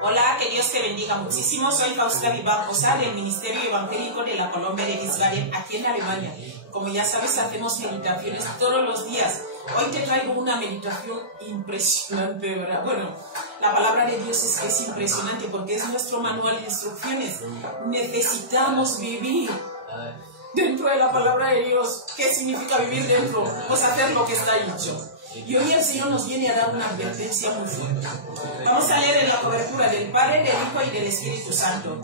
Hola, que Dios te bendiga muchísimo. Soy Fausta Vivacosa del Ministerio Evangélico de la Colombia de Wiesbaden, aquí en Alemania. Como ya sabes, hacemos meditaciones todos los días. Hoy te traigo una meditación impresionante, ¿verdad? Bueno, la palabra de Dios es que es impresionante porque es nuestro manual de instrucciones. Necesitamos vivir dentro de la palabra de Dios. ¿Qué significa vivir dentro? Pues hacer lo que está dicho. Y hoy el Señor nos viene a dar una advertencia muy fuerte. Vamos a leer en la cobertura del Padre, del Hijo y del Espíritu Santo.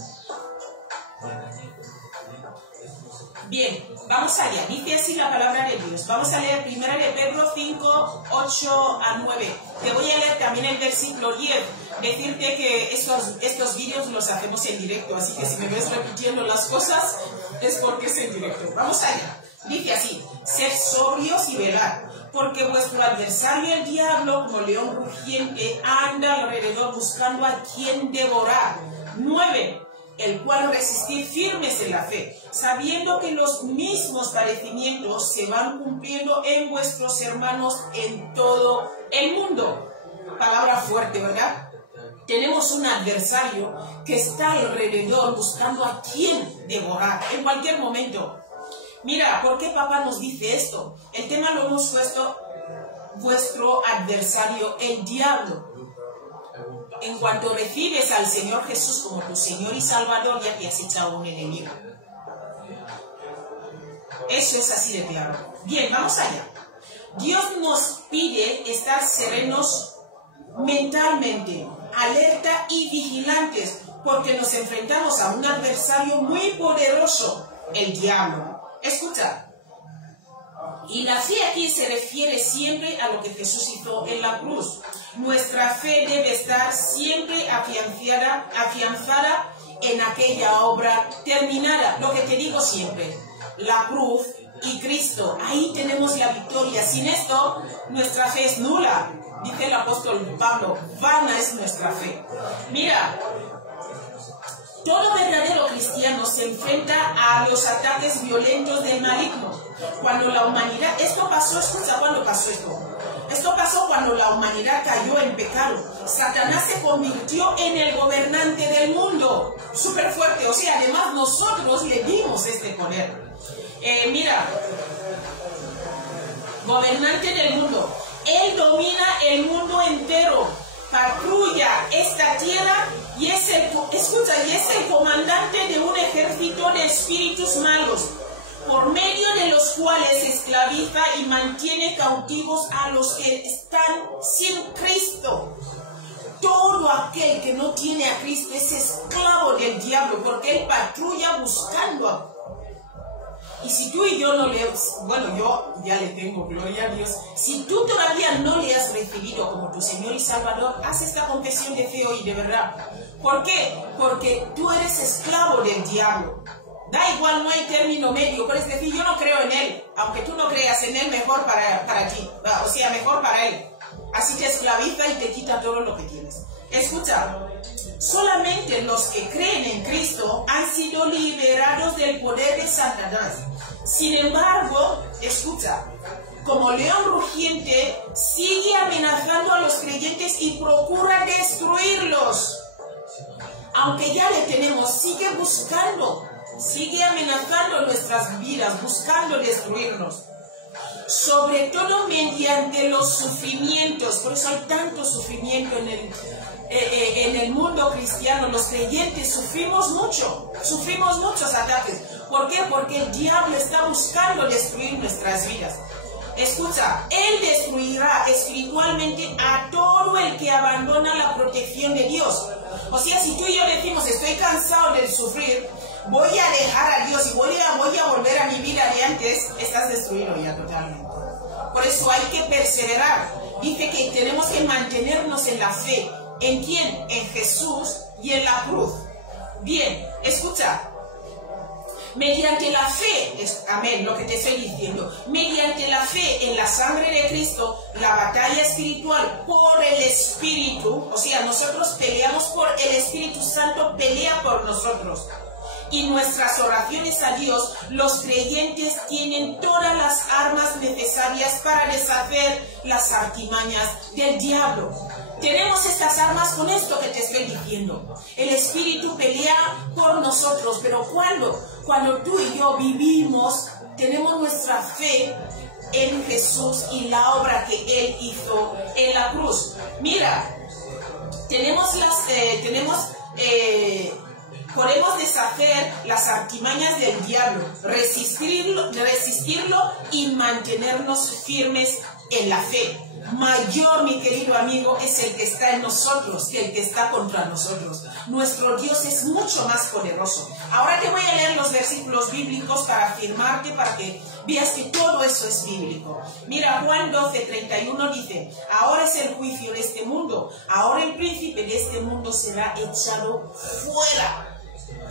Bien, vamos allá. Dice así la palabra de Dios. Vamos a leer 1 de Pedro 5, 8 a 9. Te voy a leer también el versículo 10. Decirte que estos vídeos los hacemos en directo, así que si me ves repitiendo las cosas es porque es en directo. Vamos allá. Dice así: sed sobrios y velad, porque vuestro adversario el diablo, como león rugiente, anda alrededor buscando a quien devorar. 9. El cual resistid firmes en la fe, sabiendo que los mismos padecimientos se van cumpliendo en vuestros hermanos en todo el mundo. Palabra fuerte, ¿verdad? Tenemos un adversario que está alrededor buscando a quien devorar en cualquier momento. Mira, ¿por qué papá nos dice esto? El tema lo hemos puesto: vuestro adversario, el diablo. En cuanto recibes al Señor Jesús como tu Señor y Salvador, ya te has echado un enemigo. Eso es así de claro. Bien, vamos allá. Dios nos pide estar serenos mentalmente, alerta y vigilantes, porque nos enfrentamos a un adversario muy poderoso, el diablo. Escucha, y la fe aquí se refiere siempre a lo que Jesús hizo en la cruz. Nuestra fe debe estar siempre afianzada en aquella obra terminada. Lo que te digo siempre, la cruz y Cristo, ahí tenemos la victoria. Sin esto, nuestra fe es nula. Dice el apóstol Pablo, vana es nuestra fe. Mira, todo verdadero cristiano se enfrenta a los ataques violentos del maligno. Cuando la humanidad, esto pasó, escucha, ¿cuándo pasó esto? Esto pasó cuando la humanidad cayó en pecado. Satanás se convirtió en el gobernante del mundo. Súper fuerte, o sea, además nosotros le dimos este poder. Mira, gobernante del mundo. Él domina el mundo entero, patrulla esta tierra y es el comandante de un ejército de espíritus malos, por medio de los cuales esclaviza y mantiene cautivos a los que están sin Cristo. Todo aquel que no tiene a Cristo es esclavo del diablo, porque él patrulla buscando a... Y si tú y yo no le... Bueno, yo ya le tengo, gloria a Dios. Si tú todavía no le has recibido como tu Señor y Salvador, haz esta confesión de fe hoy, de verdad. ¿Por qué? Porque tú eres esclavo del diablo. Da igual, no hay término medio. Puedes decir, yo no creo en él. Aunque tú no creas en él, mejor para ti. O sea, mejor para él. Así te esclaviza y te quita todo lo que tienes. Escucha, solamente los que creen en Cristo han sido liberados del poder de Satanás. Sin embargo, escucha, como león rugiente, sigue amenazando a los creyentes y procura destruirlos. Aunque ya le tenemos, sigue buscando, sigue amenazando nuestras vidas, buscando destruirnos. Sobre todo mediante los sufrimientos. Por eso hay tanto sufrimiento en el mundo cristiano. Los creyentes sufrimos muchos ataques. ¿Por qué? Porque el diablo está buscando destruir nuestras vidas. Escucha, él destruirá espiritualmente a todo el que abandona la protección de Dios. O sea, si tú y yo decimos, estoy cansado de sufrir, voy a dejar a Dios y voy a volver a mi vida de antes, estás destruido ya totalmente. Por eso hay que perseverar. Dice que tenemos que mantenernos en la fe. ¿En quién? En Jesús y en la cruz. Bien, escucha. Mediante la fe, amén, lo que te estoy diciendo, mediante la fe en la sangre de Cristo, la batalla espiritual por el Espíritu, o sea, nosotros peleamos por el Espíritu Santo, pelea por nosotros. Y nuestras oraciones a Dios, los creyentes tienen todas las armas necesarias para deshacer las artimañas del diablo. Tenemos estas armas con esto que te estoy diciendo. El Espíritu pelea por nosotros, pero cuando tú y yo vivimos, tenemos nuestra fe en Jesús y la obra que Él hizo en la cruz. Mira, podemos deshacer las artimañas del diablo, resistirlo y mantenernos firmes en la fe. Mayor, mi querido amigo, es el que está en nosotros que el que está contra nosotros. Nuestro Dios es mucho más poderoso. Ahora te voy a leer los versículos bíblicos para afirmarte, para que veas que todo eso es bíblico. Mira, Juan 12:31 dice: ahora es el juicio de este mundo. Ahora el príncipe de este mundo será echado fuera.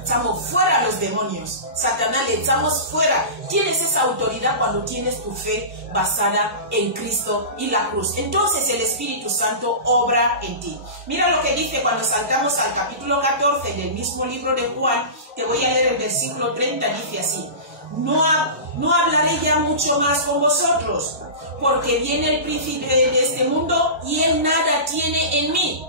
Echamos fuera a los demonios. Satanás, le echamos fuera. Tienes esa autoridad cuando tienes tu fe basada en Cristo y la cruz. Entonces el Espíritu Santo obra en ti. Mira lo que dice cuando saltamos al capítulo 14 del mismo libro de Juan. Te voy a leer el versículo 30. Dice así: no hablaré ya mucho más con vosotros, porque viene el príncipe de este mundo y él nada tiene en mí.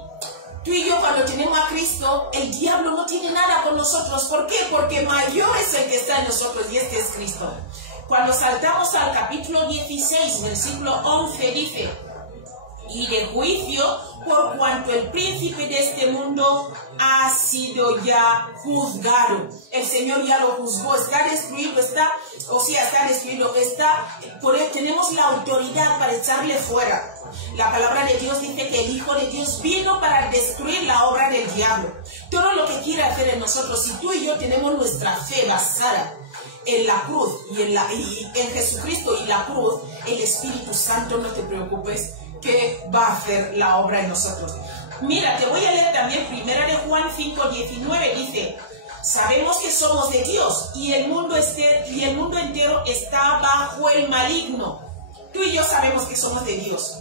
Tú y yo, cuando tenemos a Cristo, el diablo no tiene nada con nosotros. ¿Por qué? Porque mayor es el que está en nosotros y este es Cristo. Cuando saltamos al capítulo 16, versículo 11, dice: y de juicio, por cuanto el príncipe de este mundo ha sido ya juzgado. El Señor ya lo juzgó, está destruido, está destruido, por él tenemos la autoridad para echarle fuera. La palabra de Dios dice que el Hijo de Dios vino para destruir la obra del diablo. Todo lo que quiere hacer en nosotros, si tú y yo tenemos nuestra fe basada en la cruz y en Jesucristo y la cruz, el Espíritu Santo, no te preocupes, que va a hacer la obra en nosotros. Mira, te voy a leer también 1 de Juan 5:19, dice: sabemos que somos de Dios y el mundo entero está bajo el maligno. Tú y yo sabemos que somos de Dios,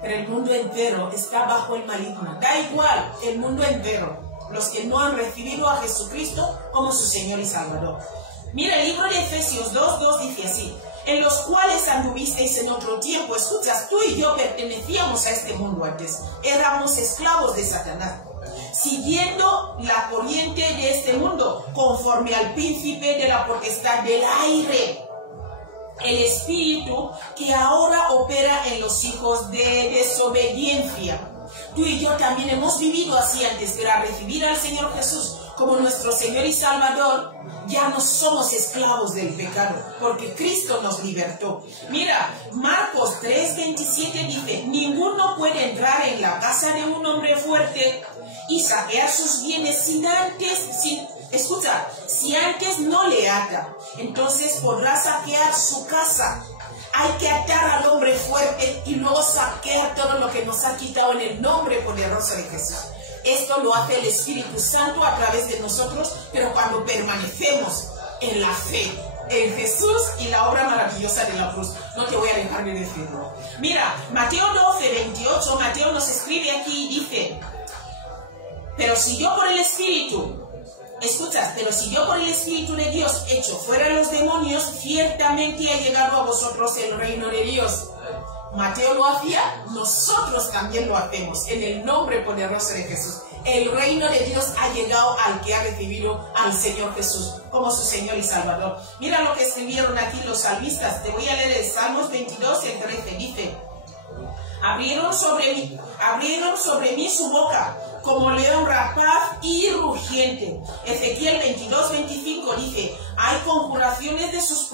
pero el mundo entero está bajo el maligno. Da igual, el mundo entero, los que no han recibido a Jesucristo como su Señor y Salvador. Mira, el libro de Efesios 2:2 dice así: en los cuales anduvisteis en otro tiempo. Escuchas, tú y yo pertenecíamos a este mundo antes. Éramos esclavos de Satanás, siguiendo la corriente de este mundo, conforme al príncipe de la potestad del aire, el espíritu que ahora opera en los hijos de desobediencia. Tú y yo también hemos vivido así antes, pero al recibir al Señor Jesús como nuestro Señor y Salvador, ya no somos esclavos del pecado, porque Cristo nos libertó. Mira, Marcos 3:27 dice: ninguno puede entrar en la casa de un hombre fuerte y saquear sus bienes si antes no le ata. Entonces podrá saquear su casa. Hay que atar al hombre fuerte y luego saquear todo lo que nos ha quitado en el nombre poderoso de Jesús. Esto lo hace el Espíritu Santo a través de nosotros, pero cuando permanecemos en la fe en Jesús y la obra maravillosa de la cruz. No te voy a dejar de decirlo. Mira, Mateo 12:28, Mateo nos escribe aquí y dice: pero si yo por el Espíritu, pero si yo por el Espíritu de Dios echo fuera los demonios, ciertamente ha llegado a vosotros el reino de Dios. Mateo lo hacía, nosotros también lo hacemos, en el nombre poderoso de Jesús. El reino de Dios ha llegado al que ha recibido al Señor Jesús como su Señor y Salvador. Mira lo que escribieron aquí los salmistas. Te voy a leer el Salmos 22:13. Dice: abrieron sobre mí su boca, como león rapaz y rugiente. Ezequiel 22:25 dice: hay conjuraciones de sus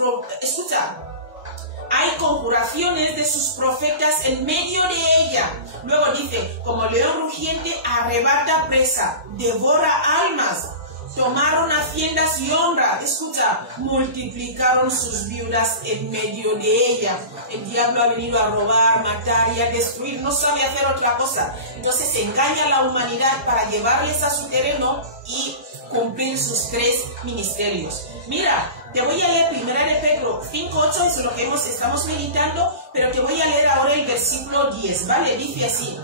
profetas en medio de ella. Luego dice: como león rugiente arrebata presa, devora almas. Tomaron haciendas y honra. Escucha, multiplicaron sus viudas en medio de ella. El diablo ha venido a robar, matar y a destruir. No sabe hacer otra cosa. Entonces engaña a la humanidad para llevarles a su terreno y cumplir sus 3 ministerios. Mira, te voy a leer 1 de Pedro 5:8, es lo que estamos meditando, pero te voy a leer ahora el versículo 10, ¿vale? Dice así.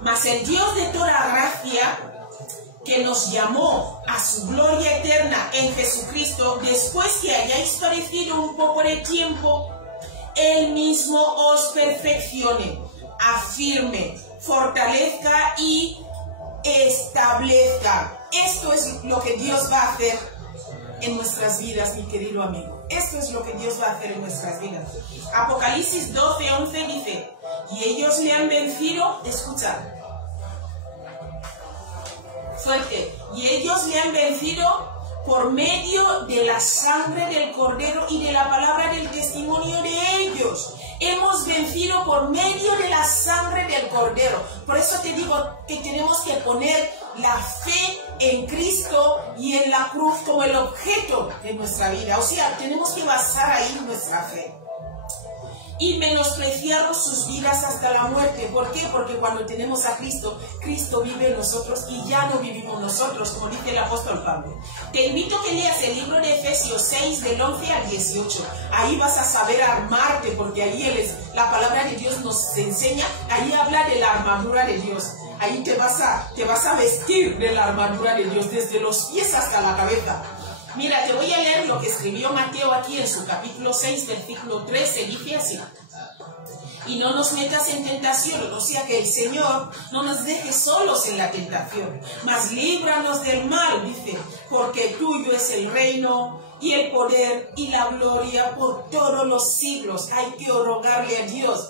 Mas el Dios de toda gracia, que nos llamó a su gloria eterna en Jesucristo, después que hayáis padecido un poco de tiempo, Él mismo os perfeccione, afirme, fortalezca y establezca. Esto es lo que Dios va a hacer en nuestras vidas, mi querido amigo. Esto es lo que Dios va a hacer en nuestras vidas. Apocalipsis 12:11 dice, y ellos le han vencido, escucha, fuerte, y ellos le han vencido por medio de la sangre del Cordero y de la palabra del testimonio de ellos. Hemos vencido por medio de la sangre del Cordero. Por eso te digo que tenemos que poner la fe en Cristo y en la cruz como el objeto de nuestra vida. O sea, tenemos que basar ahí nuestra fe. Y menospreciaron sus vidas hasta la muerte. ¿Por qué? Porque cuando tenemos a Cristo, Cristo vive en nosotros y ya no vivimos nosotros, como dice el apóstol Pablo. Te invito a que leas el libro de Efesios 6, del 11 al 18. Ahí vas a saber armarte, porque ahí la palabra de Dios nos enseña, ahí habla de la armadura de Dios. Ahí te vas a vestir de la armadura de Dios, desde los pies hasta la cabeza. Mira, te voy a leer lo que escribió Mateo aquí en su capítulo 6, versículo 13, dice así. Y no nos metas en tentación, o sea que el Señor no nos deje solos en la tentación, mas líbranos del mal, dice, porque tuyo es el reino y el poder y la gloria por todos los siglos. Hay que rogarle a Dios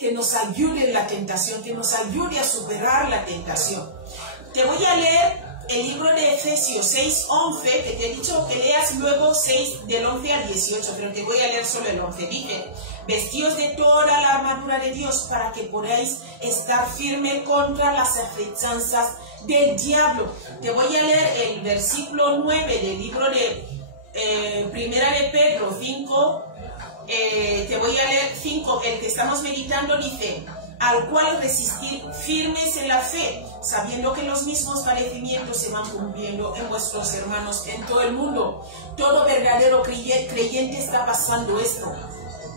que nos ayude en la tentación, que nos ayude a superar la tentación. Te voy a leer el libro de Efesios 6:11, que te he dicho que leas luego 6 del 11 al 18, pero te voy a leer solo el 11. Dice, vestíos de toda la armadura de Dios para que podáis estar firme contra las acechanzas del diablo. Te voy a leer el versículo 9 del libro de Primera de Pedro 5. Te voy a leer 5, el que estamos meditando dice, al cual resistir firmes en la fe, sabiendo que los mismos padecimientos se van cumpliendo en vuestros hermanos en todo el mundo. Todo verdadero creyente está pasando esto.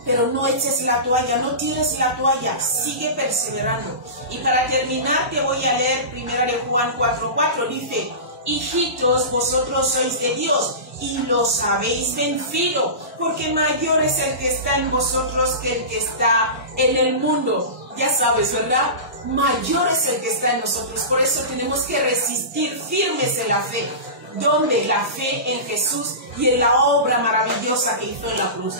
Pero no eches la toalla, no tires la toalla, sigue perseverando. Y para terminar te voy a leer 1 de Juan 4:4, dice, hijitos, vosotros sois de Dios y los habéis vencido, porque mayor es el que está en vosotros que el que está en el mundo. Ya sabes, ¿verdad? Mayor es el que está en nosotros. Por eso tenemos que resistir firmes en la fe. ¿Dónde? La fe en Jesús y en la obra maravillosa que hizo en la cruz.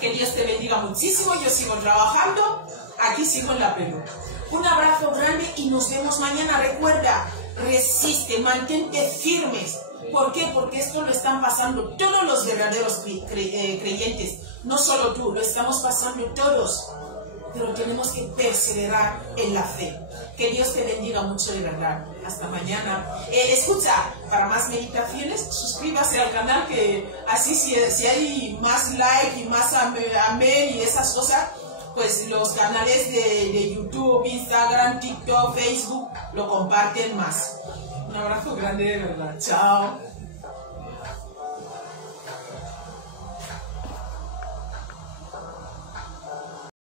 Que Dios te bendiga muchísimo. Yo sigo trabajando. Aquí sigo en la pelota. Un abrazo grande y nos vemos mañana. Recuerda, resiste, mantente firmes. ¿Por qué? Porque esto lo están pasando todos los verdaderos creyentes. No solo tú, lo estamos pasando todos. Pero tenemos que perseverar en la fe. Que Dios te bendiga mucho de verdad. Hasta mañana. Escucha, para más meditaciones, suscríbase al canal, que así si hay más like y más amén y esas cosas, pues los canales de YouTube, Instagram, TikTok, Facebook lo comparten más. Un abrazo grande de verdad. Chao.